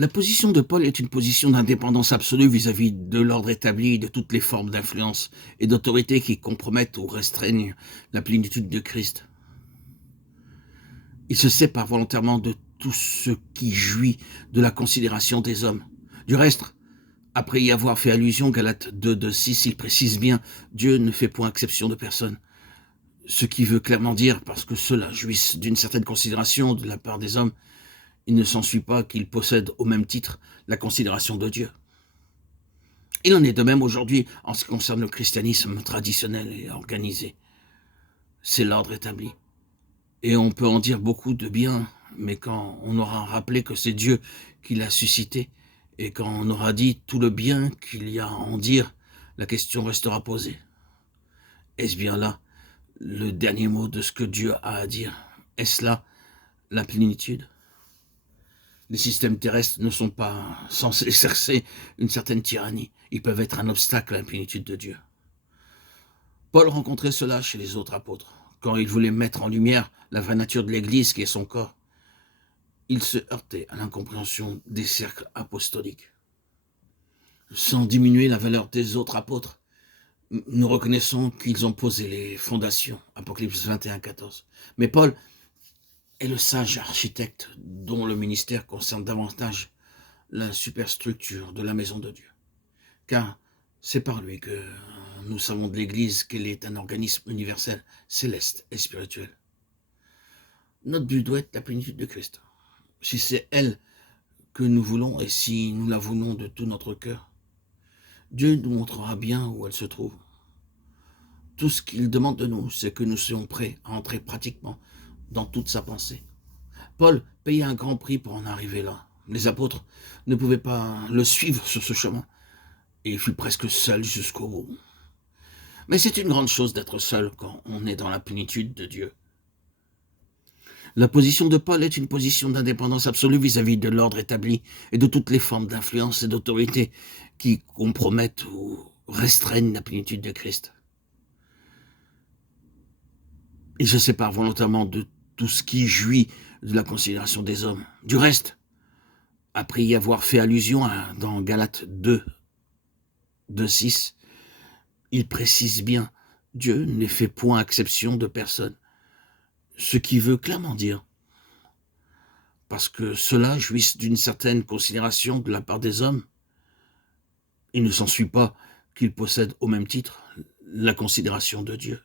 La position de Paul est une position d'indépendance absolue vis-à-vis de l'ordre établi et de toutes les formes d'influence et d'autorité qui compromettent ou restreignent la plénitude de Christ. Il se sépare volontairement de tout ce qui jouit de la considération des hommes. Du reste, après y avoir fait allusion, Galates 2:6, il précise bien « Dieu ne fait point exception de personne ». Ce qui veut clairement dire, parce que ceux-là jouissent d'une certaine considération de la part des hommes, il ne s'ensuit pas qu'ils possèdent au même titre la considération de Dieu. Il en est de même aujourd'hui en ce qui concerne le christianisme traditionnel et organisé. C'est l'ordre établi. Et on peut en dire beaucoup de bien, mais quand on aura rappelé que c'est Dieu qui l'a suscité, et quand on aura dit tout le bien qu'il y a à en dire, la question restera posée. Est-ce bien là le dernier mot de ce que Dieu a à dire? Est-ce là la plénitude? Les systèmes terrestres ne sont pas censés exercer une certaine tyrannie. Ils peuvent être un obstacle à la plénitude de Dieu. Paul rencontrait cela chez les autres apôtres. Quand il voulait mettre en lumière la vraie nature de l'Église qui est son corps, il se heurtait à l'incompréhension des cercles apostoliques. Sans diminuer la valeur des autres apôtres, nous reconnaissons qu'ils ont posé les fondations, Apocalypse 21:14. Mais Paul est le sage architecte dont le ministère concerne davantage la superstructure de la maison de Dieu. Car c'est par lui que nous savons de l'Église qu'elle est un organisme universel, céleste et spirituel. Notre but doit être la plénitude de Christ. Si c'est elle que nous voulons et si nous la voulons de tout notre cœur, Dieu nous montrera bien où elle se trouve. Tout ce qu'il demande de nous, c'est que nous soyons prêts à entrer pratiquement dans toute sa pensée. Paul payait un grand prix pour en arriver là. Les apôtres ne pouvaient pas le suivre sur ce chemin, et il fut presque seul jusqu'au bout. Mais c'est une grande chose d'être seul quand on est dans la plénitude de Dieu. La position de Paul est une position d'indépendance absolue vis-à-vis de l'ordre établi et de toutes les formes d'influence et d'autorité qui compromettent ou restreignent la plénitude de Christ. Il se sépare volontairement de tout ce qui jouit de la considération des hommes. Du reste, après y avoir fait allusion dans Galates 2:6, il précise bien « Dieu ne fait point exception de personne ». Ce qui veut clairement dire, parce que ceux-là jouissent d'une certaine considération de la part des hommes, il ne s'ensuit pas qu'ils possèdent au même titre la considération de Dieu.